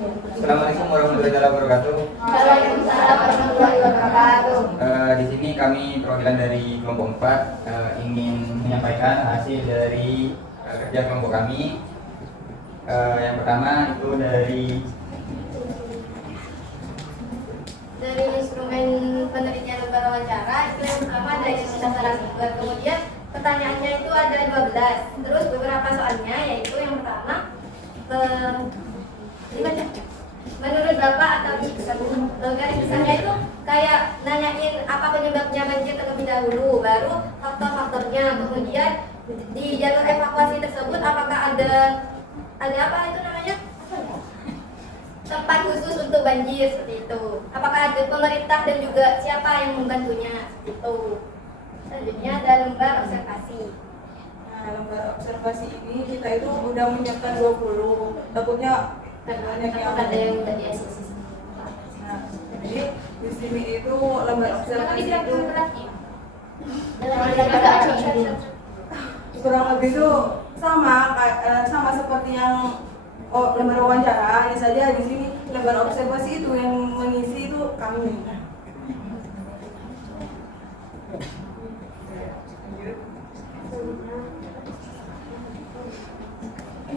Assalamualaikum warahmatullahi wabarakatuh. Waalaikumsalam warahmatullahi wabarakatuh. Di sini kami perwakilan dari kelompok 4 ingin menyampaikan hasil dari kerja kelompok kami. Yang pertama itu dari instrumen penelitian lembaga wawancara itu yang pertama ada yang sasaran sumber. Kemudian pertanyaannya itu ada 12. Terus beberapa soalnya yaitu yang pertama menurut Bapak atau garis besarnya itu kayak nanyain apa penyebabnya banjir terlebih dahulu, baru faktor-faktornya, kemudian di jalur evakuasi tersebut apakah ada apa itu namanya tempat khusus untuk banjir seperti itu, apakah ada pemerintah dan juga siapa yang membantunya seperti itu. Selanjutnya ada lembar observasi. Nah, lembar observasi ini kita itu udah menyiapkan 20, takutnya banyak yang ada yang udah di-assess. Nah, jadi di sini itu lembar observasi itu kurang lebih itu sama seperti yang lembar wawancara. Hanya saja di sini lembar observasi itu yang mengisi itu kami.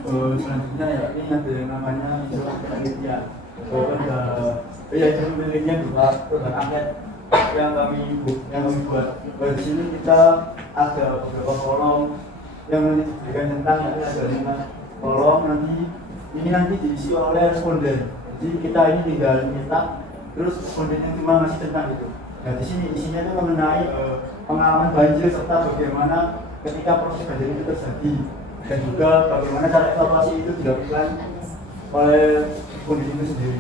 Selanjutnya ya ini ada yang namanya istilah penelitian. Itu miliknya dua angket yang kami buat. Di sini kita ada beberapa kolom yang nanti diberikan tentang ada 5 kolom nanti diisi oleh responden. Jadi kita ini tinggal minta, terus respondennya cuma ngasih tentang itu. Nah di sini isinya itu mengenai pengalaman banjir serta bagaimana ketika proses banjir itu terjadi, dan juga bagaimana cara evakuasi itu dilakukan oleh kondisi itu sendiri.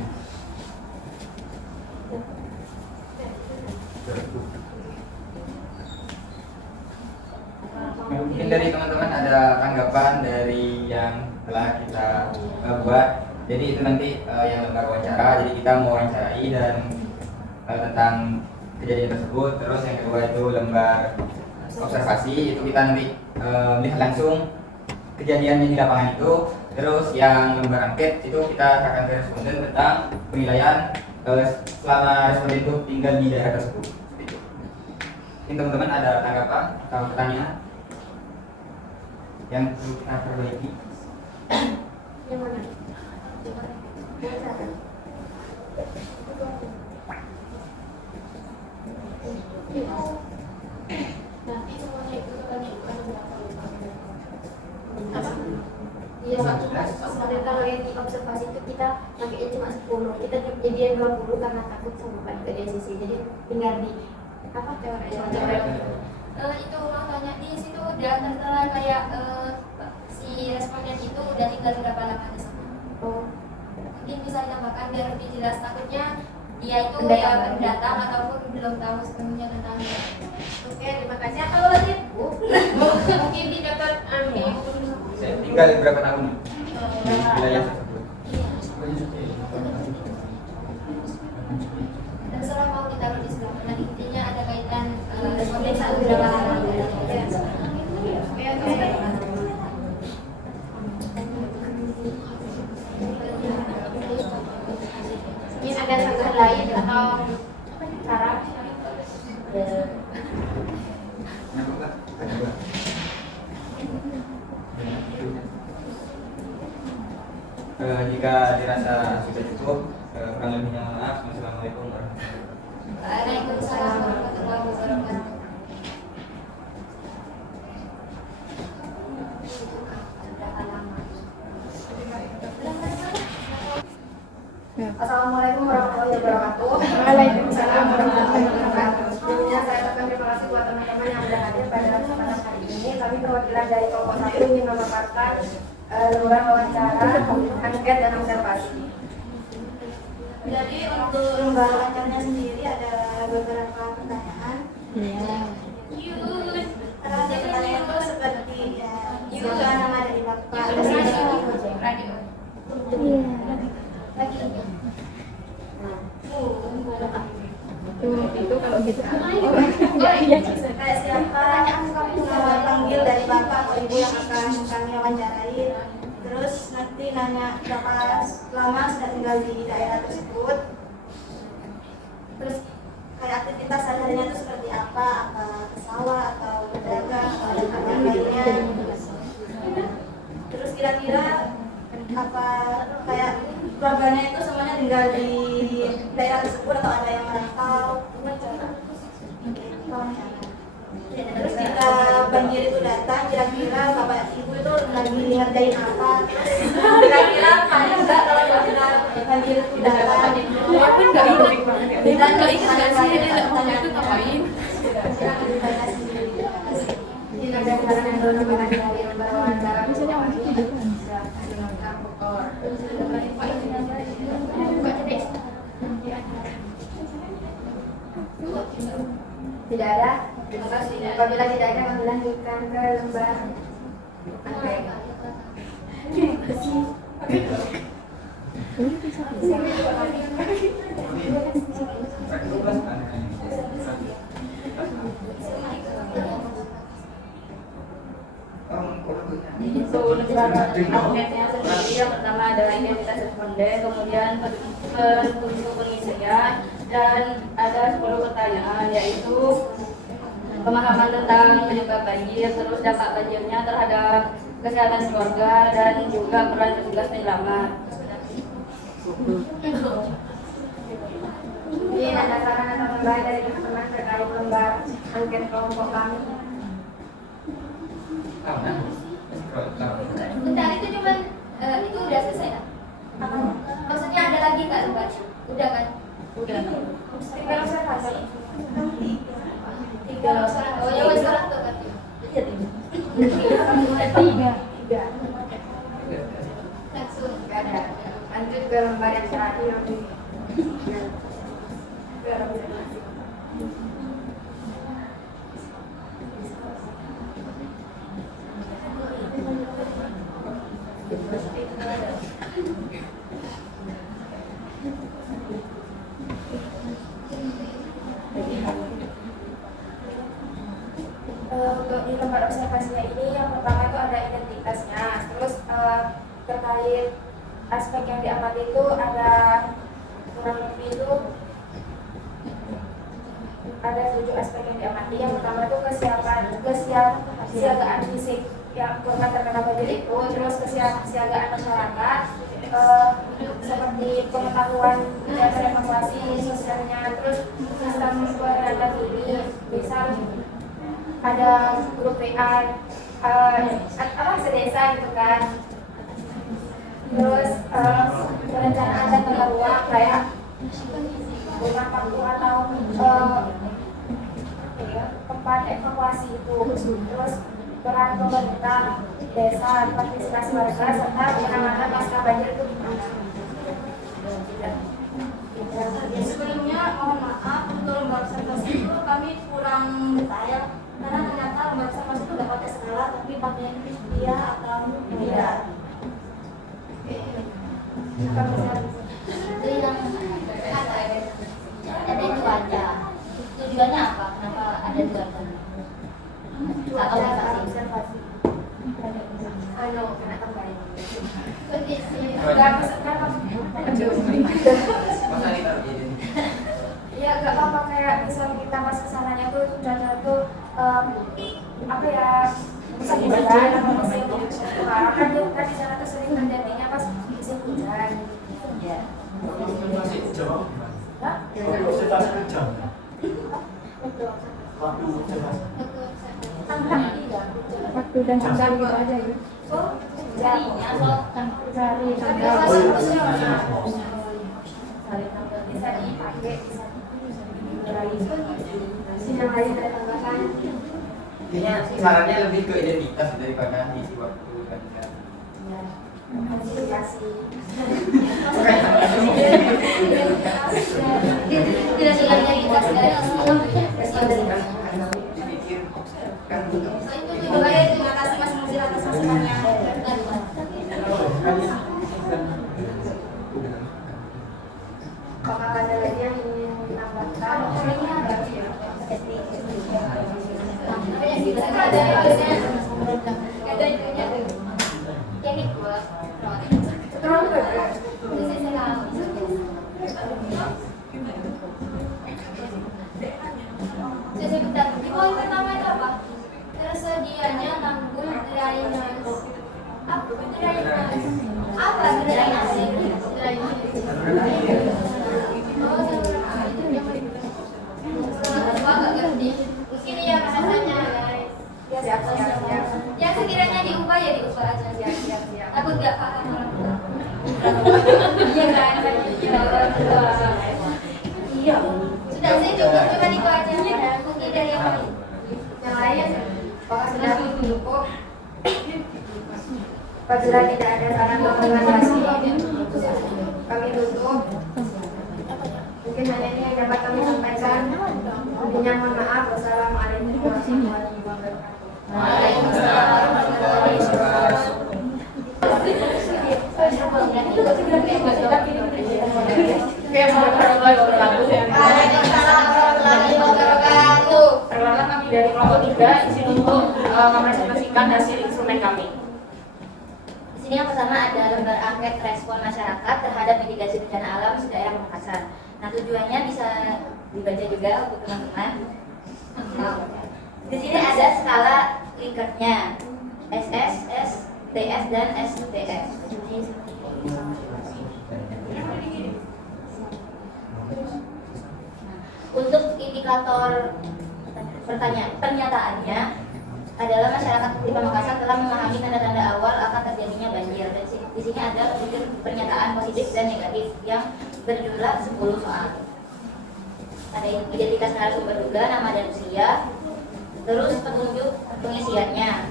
mungkin dari teman-teman ada tanggapan dari yang telah kita buat. Jadi itu nanti yang lembar wawancara, jadi kita mau wawancarai dan tentang kejadian tersebut. Terus yang kedua itu lembar observasi, itu kita nanti melihat langsung kejadian di lapangan itu. Terus yang lembar angket itu kita akan ke responden tentang penilaian selama responden itu tinggal di daerah tersebut. Ini teman-teman ada tanggapan atau pertanyaan yang perlu kita perbaiki? Yang mana? Nanti semuanya itu akan dibuka apa? Iya, tentang yang di observasi itu kita pakainya cuma 10, kita jadian 20 karena takut sama Pak ke DSC. Jadi tinggal di apa teori itu mau tanya di situ udah tertera kayak si responden itu udah tinggal berapa lama di sana. Mungkin bisa ditambahkan biar lebih jelas, takutnya dia itu ya pendatang ataupun belum tahu sepenuhnya tentang itu. Oke, terima kasih. Kalau ibu mungkin didapat Saya tinggal berapa tahun di wilayah tersebut? terserah mau ditaruh di sebelah mana, intinya ada kaitan responden saat berapa lama. Ini ada sanggahan lain atau cara jika dirasa sudah cukup, kurang lebihnya maaf. Assalamualaikum warahmatullahi wabarakatuh. Waalaikumsalam warahmatullahi wabarakatuh. Assalamualaikum warahmatullahi wabarakatuh. Waalaikumsalam warahmatullahi wabarakatuh. Sebelumnya saya ucapkan terima kasih buat teman-teman yang sudah hadir pada kesempatan hari ini. Kami perwakilan dari kelompok 1 ingin memaparkan lembar wawancara, angket dan observasi. Jadi untuk lembar wawancaranya sendiri ada beberapa pertanyaan. Pertanyaan itu seperti juga nama dari Bapak. Radio. Lagi. Itu kalau gitu. Kayak siapa nama panggil dari Bapak atau Ibu yang akan kami wawancarai. Terus nanti nanya berapa lama sudah tinggal di daerah tersebut, terus kayak aktivitas sehari-harinya itu seperti apa ke sawah atau berdagang atau ada kerjaan lainnya, terus kira-kira apa kayak keluarganya itu semuanya tinggal di daerah tersebut atau ada yang merantau. Terus jika banjir itu datang, kira-kira bapak ibu itu lagi ngerjain apa? Kira-kira paling enggak kalau kira-kira banjir itu datang, Aku nggak ingat banget ya. dan Nggak ingat nggak sih dia waktu itu ngapain? Ini ada sekarang yang belum makan dari lembar wawancara. Misalnya waktu itu kan. Tidak ada. Apabila tidak ada, kami lanjutkan ke lembar. Itu agnetnya sendiri yang pertama ada identitas responden, kemudian bentuk pengisian, dan ada 10 pertanyaan, yaitu pemahaman tentang penyebab banjir, terus dampak banjirnya terhadap kesehatan keluarga, dan juga peran petugas penyelamat. Ini ada saran atau lembar dari teman-teman terkait lembar angket kelompok kami. Bentar, itu cuman itu udah selesai kan? Maksudnya ada lagi nggak lembar? Udah kan? Udah. Tinggal observasi. Tiga orang. Oh ya wes sekarang tuh kan? Tiga. Langsung. Nggak ada. Lanjut ke lembar yang terakhir. Biar observasi. Untuk di tempat observasinya ini yang pertama itu ada identitasnya, terus terkait aspek yang diamati itu ada kurang lebih itu ada 7 aspek yang diamati. Yang pertama itu kesiagaan fisik yang korban terkena banjir itu, terus kesiagaan masyarakat seperti pengetahuan cara evakuasi sosialnya, terus sistem perlindungan diri, misal ada grup WA sedesa gitu kan, terus perencanaan dan tata ruang kayak rumah panggung atau tempat evakuasi itu, terus peran pemerintah desa, partisipasi warga, serta penanganan pasca banjir itu gimana. Sebelumnya mohon maaf untuk lembar observasi itu kami kurang detail karena ternyata lembar observasi itu nggak pakai skala tapi pakai dia atau media. Itu yang ada cuaca. Tujuannya apa? Kenapa ada cuaca? Cuaca observasi. Kena tambahin. Kondisi. Enggak maksudnya Masa ini taruh jadi ya nggak apa-apa, kayak misal kita pas kesananya tuh cuaca tuh apa ya, musim hujan atau musim kan di sana tuh sering terjadinya pas musim hujan. Ya. Masih jawab gimana? Hah? Observasi jam. Betul. Waktu observasi. Tanggal iya. Waktu dan tanggal gitu aja ya. Oh, Jarinya atau Dari tapi tanggal. pas iya. bisa dipakai, bisa yang lain ada tambahan. intinya sarannya lebih ke identitas daripada isi waktu kan. Klasifikasi. tidak dengan identitas guys. Dipikir kan Oke, terima kasih Mas Muzir atas masukannya. Apakah ada lagi yang ingin menambahkan? Ini ada ya. Ada itunya. Yang itu Mungkin ya rasanya guys. Yang sekiranya diubah ya diubah aja. Takut gak paham orang tua. Iya kan? Iya. Sudah sih cukup cuma itu aja. Mungkin dari yang lain apakah sudah cukup? Apabila tidak ada saran dokumentasi, kami tutup. Mungkin hanya ini yang dapat kami sampaikan. Intinya mohon maaf. Wassalamualaikum warahmatullahi wabarakatuh. Waalaikumsalam warahmatullahi wabarakatuh. Waalaikumsalam warahmatullahi wabarakatuh. Perkenalkan kami dari kelompok 3 izin untuk mempresentasikan hasil instrumen kami. Di sini yang pertama ada lembar angket respon masyarakat terhadap mitigasi bencana alam di daerah Makassar. Nah, tujuannya bisa dibaca juga untuk teman-teman. Di sini ada skala Likert-nya SS, STS dan STS. Untuk indikator pernyataannya adalah masyarakat di Pamekasan telah memahami tanda-tanda awal akan terjadinya banjir. Dan di sini ada pernyataan positif dan negatif yang berjumlah 10 soal. Ada identitas narasumber juga, nama dan usia, terus petunjuk pengisiannya.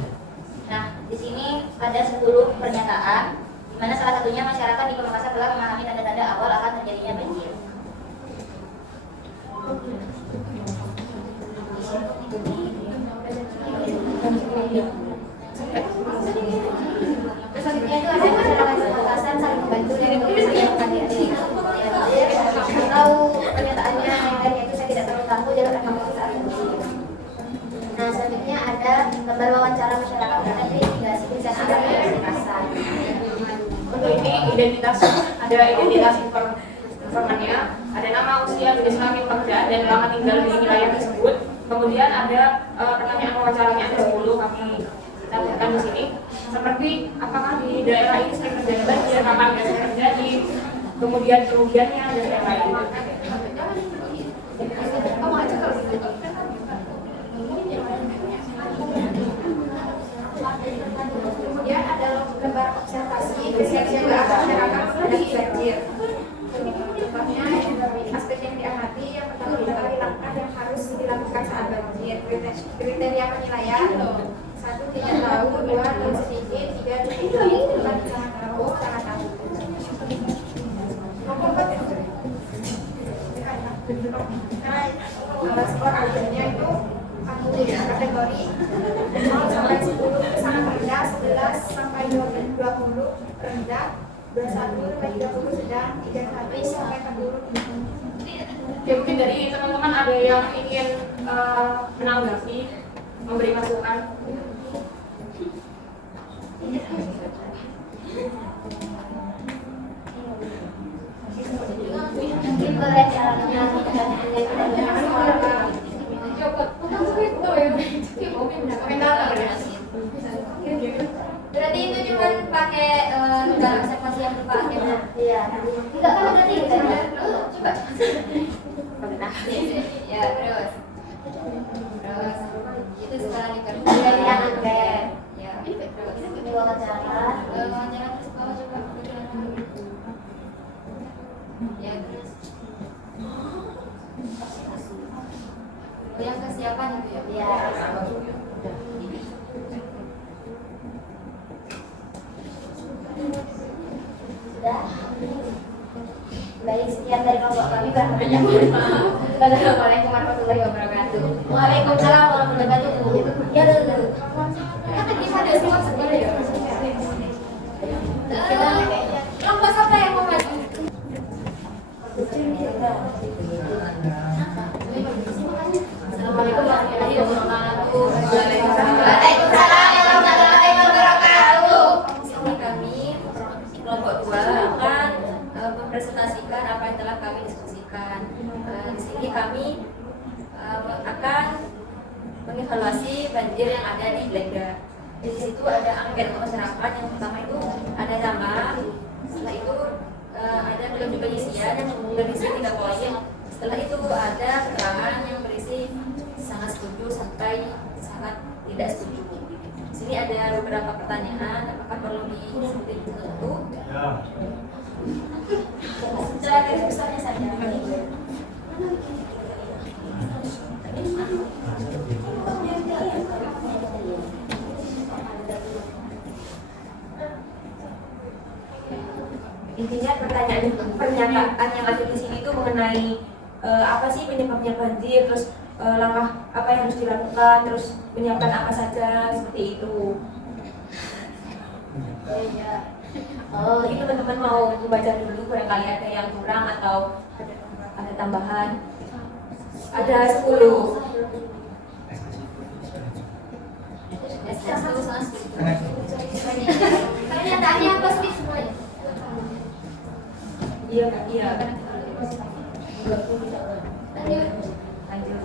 Nah, di sini ada 10 pernyataan, di mana salah satunya masyarakat di Pamekasan telah memahami tanda-tanda awal akan terjadinya banjir. Selanjutnya itu ada masyarakat Pamekasan saling membantu dari pemeriksaan adik-adik. Tahu pernyataannya yang tadi itu saya tidak terlalu tahu jangan akan saat ini. Nah, selanjutnya ada lembar wawancara masyarakat terkait mitigasi bencana alam di Pamekasan. Untuk ini ada identitas informannya, ada nama, usia, jenis kelamin pekerja, dan lama tinggal di wilayah tersebut. Kemudian ada pertanyaan wawancaranya, ada 10 kami catatkan di sini. Seperti apakah di daerah ini sering terjadi banjir, kapan biasanya terjadi, kemudian kerugiannya dan lain-lain. Kemudian ada lembar observasi kesiapsiagaan masyarakat menghadapi banjir. Contohnya aspek yang diamati yang pertama diketahui langkah yang harus dilakukan saat banjir. Kriteria penilaian: 1 tidak tahu, 2 tahu sedikit, 3 cukup tahu, 4 sangat tahu, sangat tahu. Nah, skor akhirnya itu kategori 0 sampai 10 sangat rendah, 11 sampai 20 rendah, 21 sampai 30 sedang, 31 sampai 40 tinggi. Ya, mungkin dari teman-teman ada yang ingin menanggapi, memberi masukan. Mungkin boleh caranya berarti itu cuma pakai lembar observasi yang berupa akhirnya. Iya. Enggak kan berarti kita coba. Ya, terus itu skala Likert. Kriteria angket. Ya, terus Ini wawancara. wawancara terus bawah coba. Ya, terus yang kesiapan itu ya. Iya. Sudah. Baik, sekian dari kelompok kami. Wassalamualaikum warahmatullahi wabarakatuh. Waalaikumsalam warahmatullahi wabarakatuh. Ya, dulu. Kan tadi ada semua sebenarnya. Lomba siapa yang mau maju? Assalamualaikum warahmatullahi wabarakatuh. Waalaikumsalam warahmatullahi wabarakatuh. Di sini kami kelompok 2 akan mempresentasikan apa yang telah kami diskusikan. Di sini kami akan mengevaluasi banjir yang ada di Blegda. Di situ ada angket masyarakat. Yang pertama itu ada nama, setelah itu ada kunjung pengisian yang berisi 3 poin. Setelah itu ada keterangan yang berisi sangat setuju sampai sangat tidak setuju. Di sini ada beberapa pertanyaan, apakah perlu disebutin satu? Ya. Secara garis besarnya saja. Intinya pernyataan yang ada di sini itu mengenai apa sih penyebabnya banjir, terus langkah apa yang harus dilakukan, terus menyiapkan apa saja, seperti itu. Oh, ini teman-teman mau membaca dulu, barangkali ada yang kurang atau ada tambahan. Ada 10. Pernyataannya apa sih semuanya? Iya. Lanjut.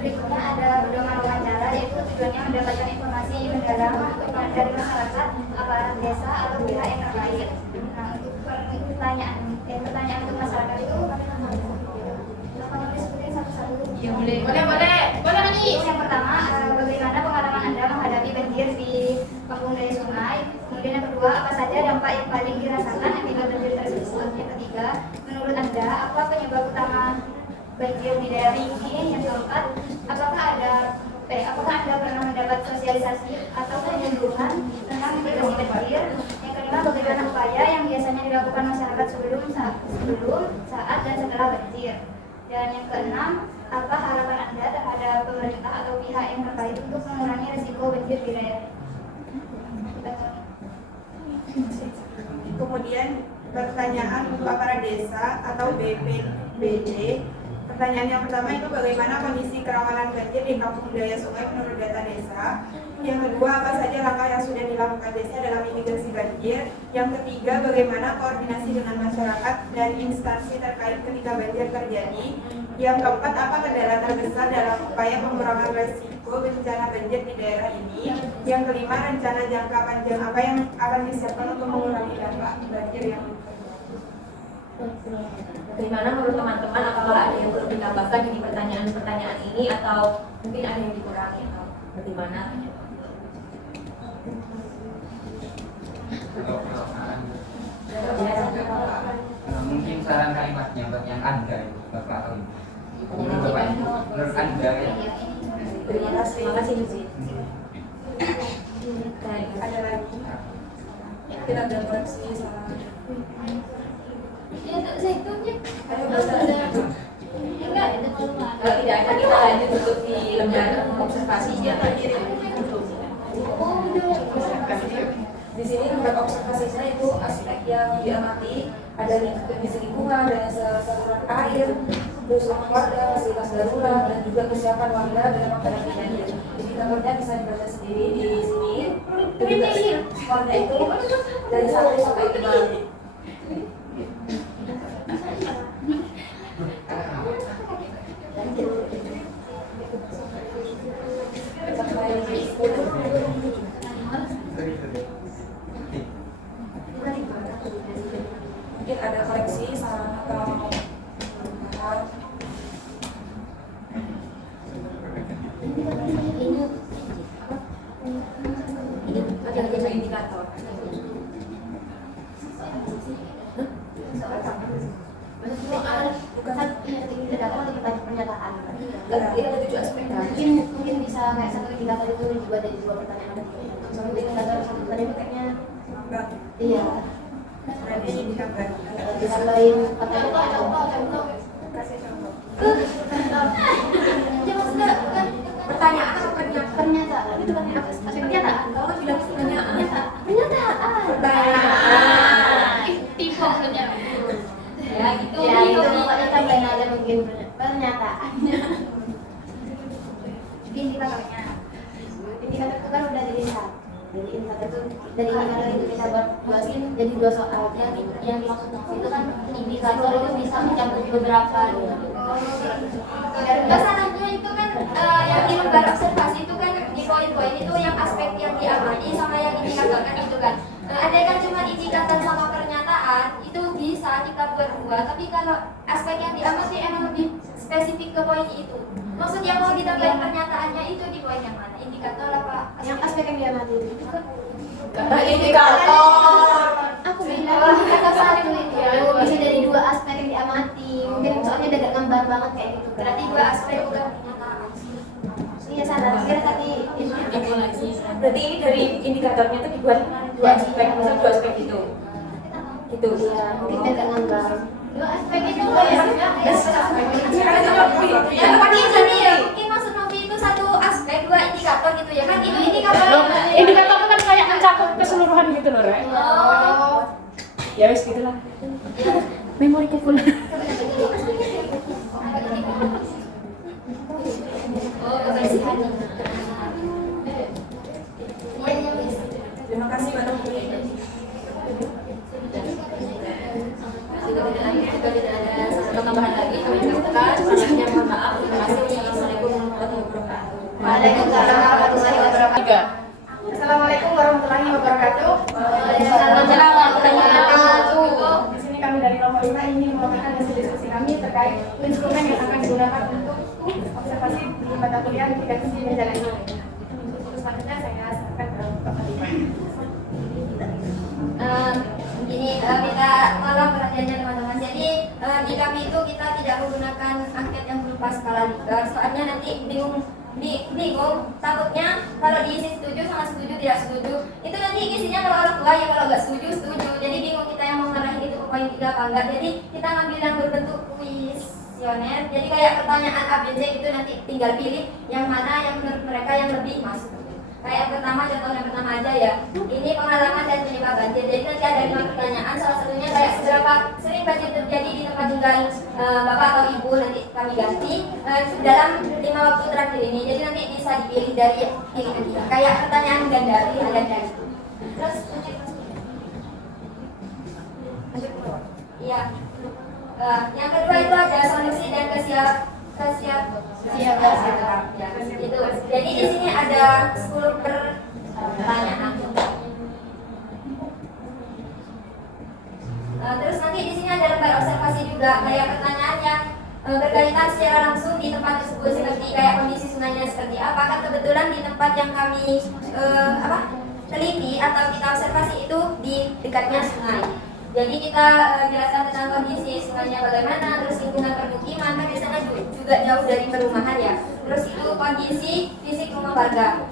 Berikutnya ada pedoman wawancara, yaitu tujuannya mendapatkan informasi mendalam dari masyarakat, aparat desa atau pihak yang terkait. Nah, untuk pertanyaan untuk masyarakat itu apa boleh sebutin satu-satu? Iya, boleh. Boleh nih. Yang pertama, bagaimana pengalaman Anda menghadapi banjir di kampung dari sungai? Kemudian yang kedua, apa saja dampak yang paling dirasakan akibat banjir tersebut? Yang ketiga, menurut Anda apa penyebab utama banjir di daerah ini? Yang keempat, apakah Anda pernah mendapat sosialisasi atau penyuluhan tentang mitigasi banjir? Yang kelima, bagaimana upaya yang biasanya dilakukan masyarakat sebelum, saat, dan setelah banjir? Dan yang keenam, apa harapan Anda terhadap pemerintah atau pihak yang terkait untuk mengurangi risiko banjir di daerah? Kemudian pertanyaan untuk aparat desa atau BPBD. Pertanyaan yang pertama itu bagaimana kondisi kerawanan banjir di Kampung Daya Sungai menurut data desa. Yang kedua, apa saja langkah yang sudah dilakukan desa dalam mitigasi banjir. Yang ketiga, bagaimana koordinasi dengan masyarakat dan instansi terkait ketika banjir terjadi. Yang keempat, apa kendala terbesar dalam upaya pengurangan risiko bencana banjir di daerah ini. Yang kelima, rencana jangka panjang apa yang akan disiapkan untuk mengurangi dampak banjir yang Bagaimana menurut teman-teman, apakah ada yang perlu ditambahkan di pertanyaan-pertanyaan ini atau mungkin ada yang dikurangi atau bagaimana? Mungkin saran kalimatnya buat yang Anda itu Bapak Ali. Menurut Anda ya. Terima kasih Lucy. ada lagi. Kita ada koreksi salah. Kalau tidak ada, kita lanjut untuk di lembaga observasinya. Di sini lembaga observasinya itu aspek yang diamati ada kondisi lingkungan dan saluran air, terus warga, fasilitas darurat, dan juga kesiapan warga dalam menghadapi banjir. Indikatornya bisa dibaca sendiri di sini. Skornya itu dari 1 sampai 5. Mungkin ada koreksi saran atau Ada indikator. Pernyataan. Ini ada 7 aspek kan? Mungkin bisa kayak satu indikator itu dibuat dari 2 pertanyaan. Satu indikator satu pertanyaan kayaknya. Iya. berarti digambar. Ditambahin contoh. Kasih contoh. Pertanyaan atau pernyataan? Pernyataan. Itu kan pernyataan. Kalau bilang pertanyaan. Pernyataan. Tipe pernyataan. Ya gitu. Ya itu pokoknya tambahin aja mungkin pernyataannya. Indikatornya. Indikator itu kan udah dilihat. Dari indikator itu bisa buat jadi 2 soal. Yang dimaksud itu kan indikator itu bisa mencakup beberapa. Masalahnya itu kan yang di lembar observasi itu kan di poin-poin itu yang aspek yang diamati sama yang indikator kan itu kan. Ada kan cuma indikator sama pernyataan itu bisa kita buat dua, tapi kalau aspek yang diamati emang lebih spesifik ke poin itu. Maksud yang mau ditambahin pernyataannya itu di poin yang mana? Indikator apa? Yang aspek yang diamati itu kan Indikator. aku bilang indikator satu itu bisa dari dua aspek yang diamati. Mungkin soalnya agak gambar banget kayak gitu. Berarti dua aspek bukan pernyataan. Iya salah. Kira tadi itu. Berarti ini dari indikatornya tuh dibuat dua aspek, misal dua aspek gitu. Gitu. Iya, mungkin agak gambar. Dua aspek itu ya. Mungkin maksud Novi itu satu aspek dua indikator gitu ya kan? Itu indikator. Indikator itu kan kayak mencakup keseluruhan gitu loh, Rek. Oh. Ya wis gitulah. Memori full. Oh, kebersihan. Terima kasih Mbak Novi. Jika tidak ada sesuatu tambahan lagi, kami cukupkan. Selanjutnya mohon maaf. Terima kasih. Wassalamualaikum warahmatullahi wabarakatuh. Waalaikumsalam warahmatullahi wabarakatuh. Assalamualaikum warahmatullahi wabarakatuh. Waalaikumsalam warahmatullahi wabarakatuh. Di sini kami dari nomor 5 ingin melakukan hasil diskusi kami terkait instrumen yang akan digunakan untuk observasi di mata kuliah mitigasi bencana ini. Untuk selanjutnya saya serahkan ke Bapak Lima. Begini, minta tolong perhatiannya teman-teman. Jadi di kami itu kita tidak menggunakan angket yang berupa skala Likert. Soalnya nanti bingung. Takutnya kalau diisi setuju sama setuju tidak setuju. Itu nanti isinya kalau orang tua ya kalau nggak setuju setuju. Jadi bingung kita yang mau ngarahin itu ke poin 3 apa enggak. Jadi kita ngambil yang berbentuk kuesioner. Jadi kayak pertanyaan A, B, C itu nanti tinggal pilih yang mana yang menurut mereka yang lebih masuk. Kayak pertama, contoh yang pertama aja ya. Ini pengalaman dan penyebab banjir. Jadi nanti ada 5 pertanyaan. Salah satunya kayak seberapa sering banjir terjadi di tempat tinggal bapak atau ibu, nanti kami ganti dalam 5 waktu terakhir ini. Jadi nanti bisa dipilih dari pilih ketiga. Kayak pertanyaan ganda, pilihan ganda itu. Terus iya. Yang kedua itu ada solusi dan kesiapsiagaan. Ya, itu. Jadi di sini ada 10 pertanyaan. Terus nanti di sini ada lembar observasi juga, kayak pertanyaan yang berkaitan secara langsung di tempat tersebut, seperti kayak kondisi sungainya seperti apa. Kan kebetulan di tempat yang kami teliti atau kita observasi itu di dekatnya sungai. Jadi kita jelaskan tentang kondisi sungainya bagaimana, terus lingkungan permukiman, kan di sana juga jauh dari perumahan ya. Terus itu kondisi fisik rumah warga.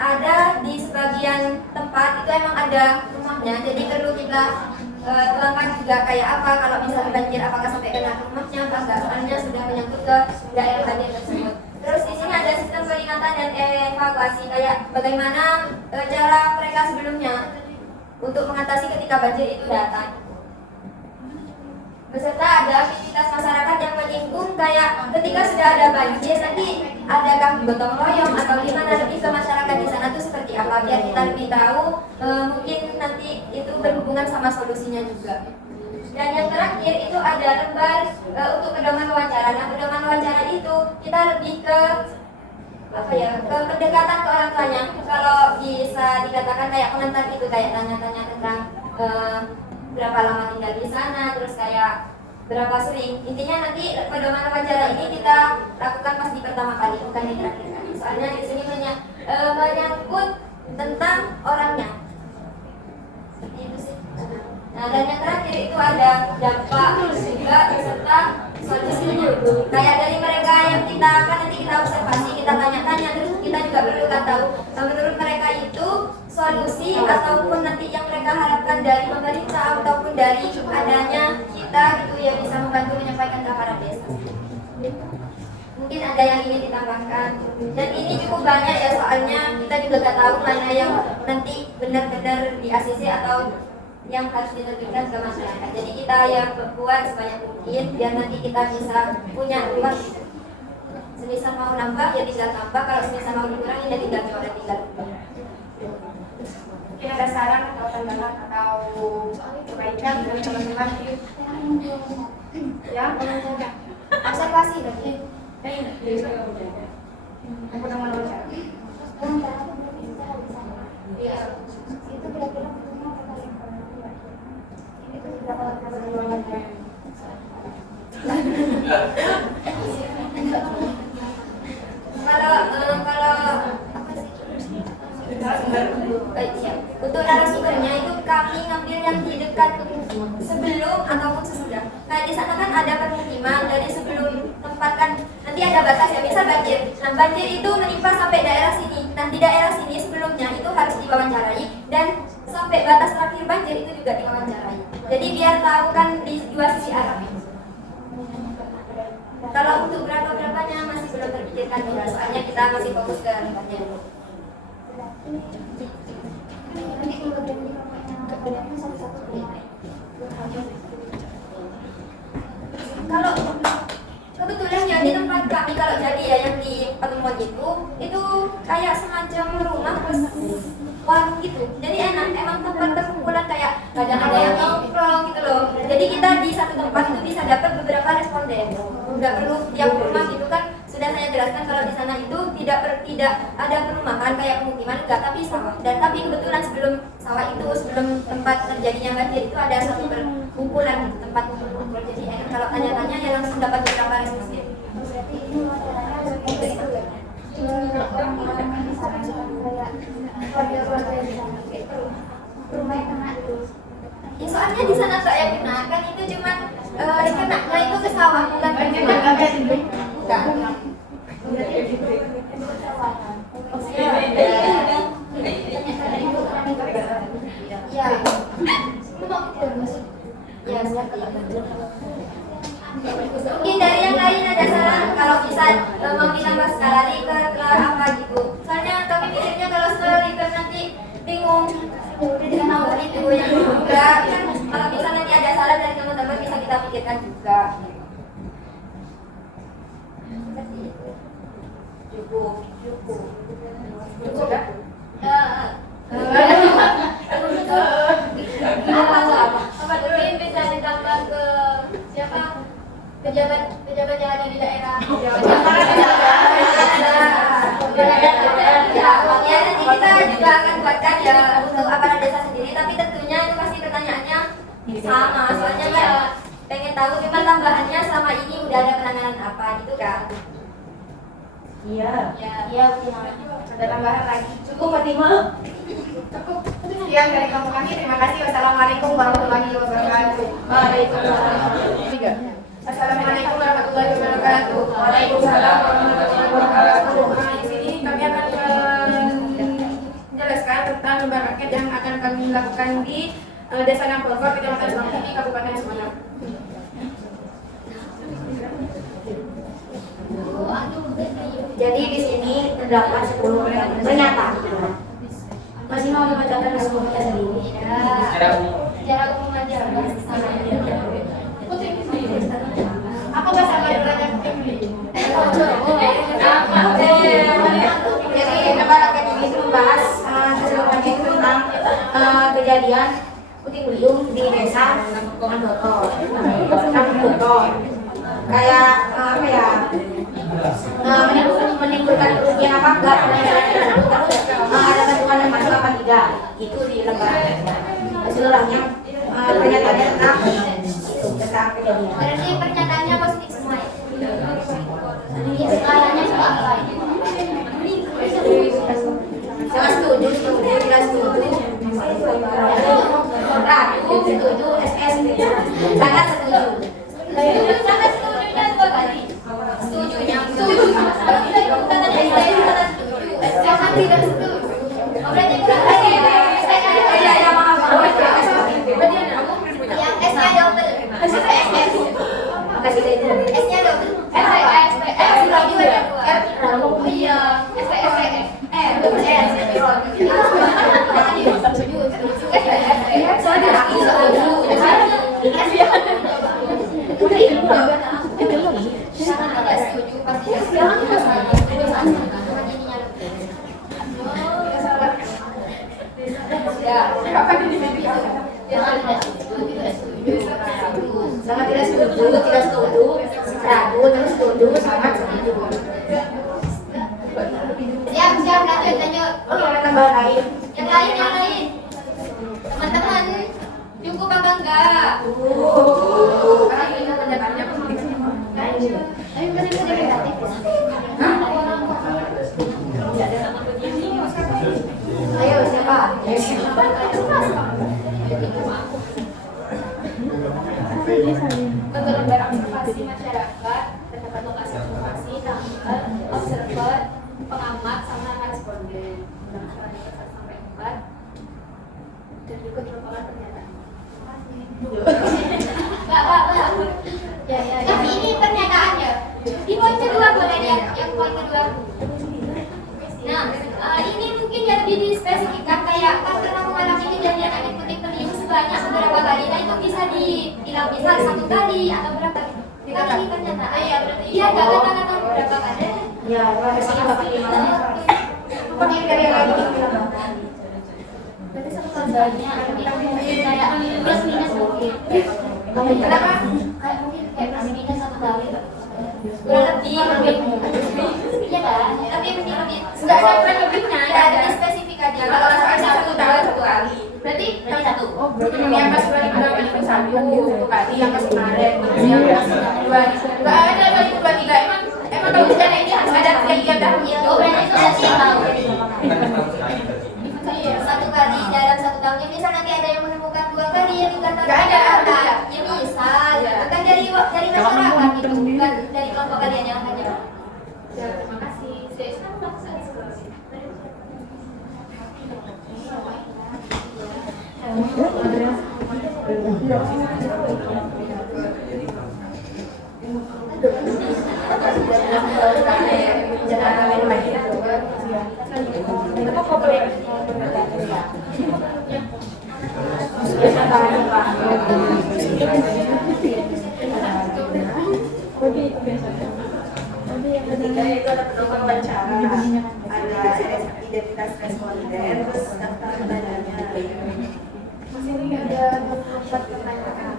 Ada di sebagian tempat itu emang ada rumahnya, jadi perlu kita terangkan juga kayak apa kalau misalnya banjir, apakah sampai kena ke rumahnya, apa enggak, soalnya sudah menyangkut ke daerah banjir tersebut. Terus di sini ada sistem peringatan dan evakuasi, kayak bagaimana cara mereka sebelumnya untuk mengatasi ketika banjir itu datang. Beserta ada aktivitas masyarakat yang menyinggung kayak ketika sudah ada banjir nanti adakah gotong royong atau gimana, lebih ke masyarakat di sana tuh seperti apa biar kita lebih tahu, mungkin nanti itu berhubungan sama solusinya juga. Dan yang terakhir itu ada lembar untuk pedoman wawancara. Nah, pedoman wawancara itu kita lebih ke apa ya, ke pendekatan ke orang tuanya. Kalau bisa dikatakan kayak komentar gitu, kayak tanya-tanya tentang berapa lama tinggal di sana, terus kayak berapa sering. Intinya nanti pedoman wawancara ini kita lakukan pas di pertama kali, bukan di terakhir kali. Soalnya di sini menyangkut tentang orangnya. Seperti itu sih. Nah, dan yang terakhir itu ada dampak juga beserta solusinya. Kayak dari mereka yang kita kan nanti kita observasi, kita tanya-tanya, terus kita juga perlu tahu menurut mereka itu solusi ataupun nanti yang mereka harapkan dari pemerintah ataupun dari adanya kita gitu yang bisa membantu menyampaikan ke para desa. Mungkin ada yang ingin ditambahkan, dan ini cukup banyak ya, soalnya kita juga nggak tahu mana yang nanti benar-benar di ACC atau yang harus diterbitkan ke masyarakat. Jadi kita yang buat sebanyak mungkin biar nanti kita bisa punya ruang. Semisal mau nambah ya tinggal tambah, kalau semisal mau dikurangi ya tinggal coret, tinggal ubah. Mungkin ada saran atau tambahan atau perbaikan dari teman-teman Ya, observasi lagi. Yang pertama wawancara. Iya. Itu kira-kira butuhnya berapa lama? Itu berapa lama? Untuk narasumbernya itu kami ngambil yang di dekat sebelum ataupun sesudah. Kayak di sana kan ada permukiman, jadi sebelum tempat kan nanti ada batas ya, misal banjir. Nah banjir itu menimpa sampai daerah sini. Nah di daerah sini sebelumnya itu harus diwawancarai dan sampai batas terakhir banjir itu juga diwawancarai. Jadi biar tahu kan di dua sisi arah. Kalau untuk berapa-berapanya masih belum terpikirkan juga, soalnya kita masih fokus ke tempatnya dulu. Kalau kebetulan ya di tempat kami kalau jadi ya yang di Patumon itu kayak semacam rumah terus warung gitu. Jadi enak, emang tempat perkumpulan kayak kadang ada yang nongkrong gitu loh. Jadi kita di satu tempat itu bisa dapat beberapa responden. Nggak perlu tiap rumah gitu kan. Sudah saya jelaskan kalau di sana itu tidak ada perumahan kayak pemukiman enggak, tapi sawah. Dan tapi kebetulan sebelum sawah itu, sebelum tempat terjadinya banjir itu ada satu perkumpulan gitu, tempat kumpul. Jadi enak kalau tanya-tanya ya langsung dapat beberapa responden. Berarti ini wawancaranya seperti itu ya? Orang-orang yang di sana kayak keluarga-keluarga di sana rumah yang kena itu. Ya soalnya di sana nggak yang kena kan itu cuma kena itu ke sawah bukan ke rumah. Bukan. Ya. Mungkin dari yang lain ada saran kalau bisa mau ditambah skala Richter ke apa gitu. Soalnya kami pikirnya kalau skala Richter nanti bingung mau itu yang juga kan kalau bisa nanti ada saran dari teman-teman bisa kita pikirkan juga. Cukup. Apa mungkin bisa ditambah ke siapa? Pejabat yang ada di daerah. Ya nanti kita juga akan buatkan ya untuk aparat desa sendiri, tapi tentunya itu pasti pertanyaannya sama. Soalnya ya pengen tahu gimana tambahannya selama ini udah ada penanganan apa gitu kan? Iya. Iya, ada tambahan lagi. Cukup Fatima. Cukup. Sekian dari kami. Terima kasih. Wassalamualaikum warahmatullahi wabarakatuh. Waalaikumsalam. Assalamualaikum warahmatullahi wabarakatuh. Waalaikumsalam warahmatullahi wabarakatuh. Di sini kami akan menjelaskan tentang lembar rakyat yang akan kami lakukan di Desa Nampolkor, Kecamatan Semanggi, Kabupaten Sumeneb. Jadi di sini terdapat 10 pernyataan. Masih mau dibacakan responnya sendiri? Secara umum aja. Aku nggak sabar belajar English. Jadi lembar rakyat ini membahas keseluruhannya itu tentang kejadian puting beliung di desa Nampolkor. Kayak apa ya? Menimbulkan kerugian apa enggak, ada tentuan yang masuk apa tidak, itu di lembar keseluruhannya pernyataannya tentang kejadian. Berarti pernyataannya positif semua ya? Skalanya apa? Sangat setuju, tidak setuju, ragu, setuju, SS, sangat setuju. Sangat setujunya dua kali. Setujunya, setuju. Sangat tidak setuju. Berarti yang S-nya double. S-nya double. Iya. Sangat tidak setuju, tidak setuju, ragu, terus setuju, sangat setuju. Siap, lanjut. Oke, ada tambahan lain. Yang lain. Teman-teman, cukup apa enggak? Karena ini kenyataannya positif semua. Tapi benar-benar negatif. Ayo, siapa? Untuk lembar observasi masyarakat, terdapat lokasi observasi, tanggal, observer, pengamat, sama nama responden. Ulangan 1-4 dan berikut merupakan pernyataan. Pak. Tapi ini pernyataannya. Di poin kedua boleh lihat yang poin kedua. Nah, ini mungkin yang lebih dispesifikkan kayak kan pernah mengalami kejadian yang ikuti pemilu sebanyak beberapa kali. Nah itu bisa dibilang misal 1 kali atau berapa kali? Kan ini pernyataan. Iya, nggak kata-kata berapa kali. Ya, resikonya bakal gimana? Pokoknya dari yang lain bilang. Berarti 1 kali banyak. Kayak plus minus mungkin. Kenapa? Kayak mungkin kayak plus minus 1 kali. Lebih. Iya kan? Tapi lebih. Enggak ada kurang lebihnya, Tidak ada spesifik aja. Kalau soalnya 1 tahun 1 kali. Berarti satu. Oh, berarti yang pas 2021 1 kali, yang pas kemarin, terus yang pas 2 enggak ada 2023. Emang tahu rencana ini harus ada tiap tahun itu. Oh, berarti itu udah tahu. Kita tahu sekali berarti. 1 kali dalam 1 tahun. Ya misal nanti ada yang menemukan 2 kali yang dikatakan Nggak ada. Ya misal. Bukan dari masyarakat itu, bukan dari kelompok kalian yang akan jawab. Terima kasih. Ketiga itu ada pedoman wawancara, ada identitas responden, terus daftar pertanyaannya. Mas ini ada 24 pertanyaan.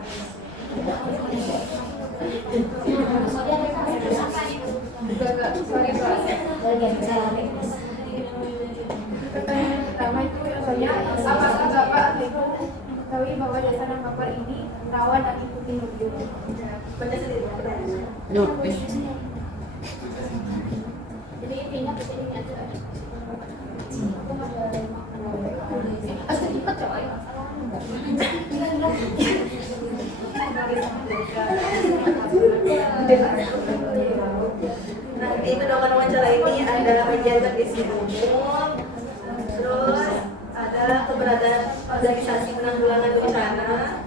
Pertanyaan pertama itu rasanya apakah Bapak mengetahui bahwa dasar paper ini rawan akibat nuduh? Baca sendiri. Jadi intinya kesini aja. Aku ada 5. Asli ikut coba ya. Nah, di pedoman wawancara ini ada kegiatan isi umum, terus ada keberadaan organisasi penanggulangan bencana,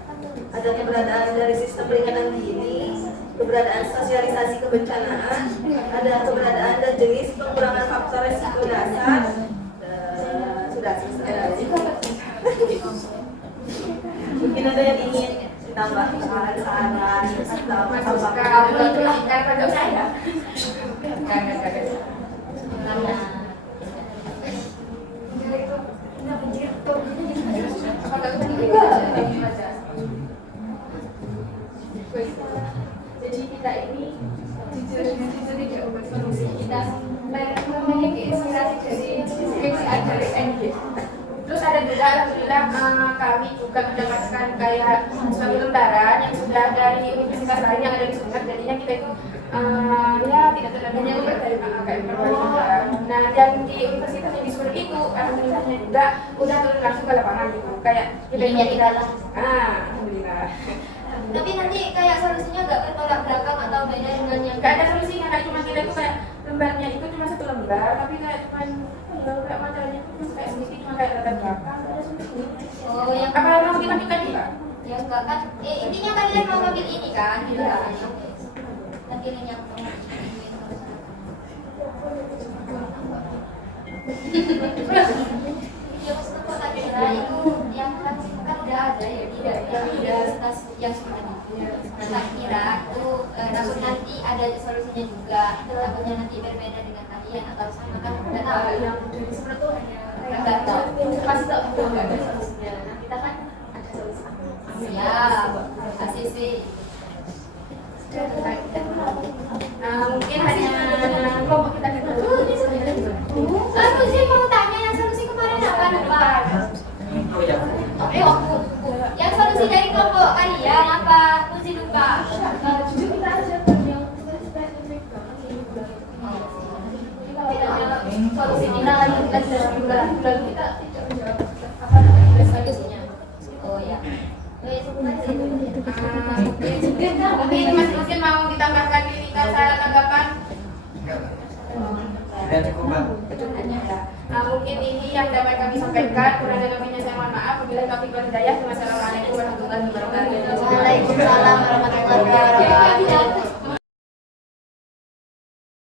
ada keberadaan dari sistem peringatan dini, keberadaan sosialisasi kebencanaan, ada keberadaan dan jenis pengurangan faktor risiko dasar. Sudah selesai. Mungkin ada yang ingin ditambahkan saran atau Kamu itu kan pada saya. Jadi kita ini jujur tidak membuat solusi, kita memiliki inspirasi dari KCI dari NG. Terus ada juga alhamdulillah kami juga mendapatkan kayak suatu lembaran yang sudah dari universitas lain yang ada di Sungai, jadinya kita itu ya tidak terlalu jauh dari kayak perbandingan. Nah yang di universitas yang di Sungai itu alhamdulillahnya juga udah turun langsung ke lapangan gitu, kayak kita Jadi itu dalam. alhamdulillah. Tapi nanti kayak solusinya nggak bertolak belakang atau beda dengan yang Gak ada solusinya, kayak cuma kita itu kayak lembarnya itu cuma 1 lembar, tapi kayak cuma kayak majalahnya itu cuma kayak sedikit, cuma kayak latar belakang, gak ada solusinya. Oh, yang Apa mau kita juga? yang enggak kan? Intinya kalian mau ngambil ini kan? Iya. Nanti ini yang mau. Yang setempat akhirnya itu yang kan udah ada ya, tidak yang udah stasiun yang sudah itu. Nah, kira itu nanti ada solusinya juga. Takutnya nanti berbeda dengan kalian atau sama kan? Nggak tahu. Yang dari sebenarnya tuh hanya Nggak tahu. pasti tahu nggak ada solusinya. Nah kita kan ada solusi. Ya, ACC. Mungkin hanya kelompok kita dulu. kelompok kalian apa? Mesti lupa. Solusi kita lagi bulan kita tidak menjawab apa solusinya. Oh ya. Mungkin masing-masing mau ditambahkan kritikan syarat tanggapan. Sudah cukup bang. Nah, mungkin ini yang dapat kami sampaikan. Kurang lebihnya saya mohon maaf. Wabillahi taufiq wal hidayah. Wassalamualaikum warahmatullahi wabarakatuh. Waalaikumsalam warahmatullahi wabarakatuh.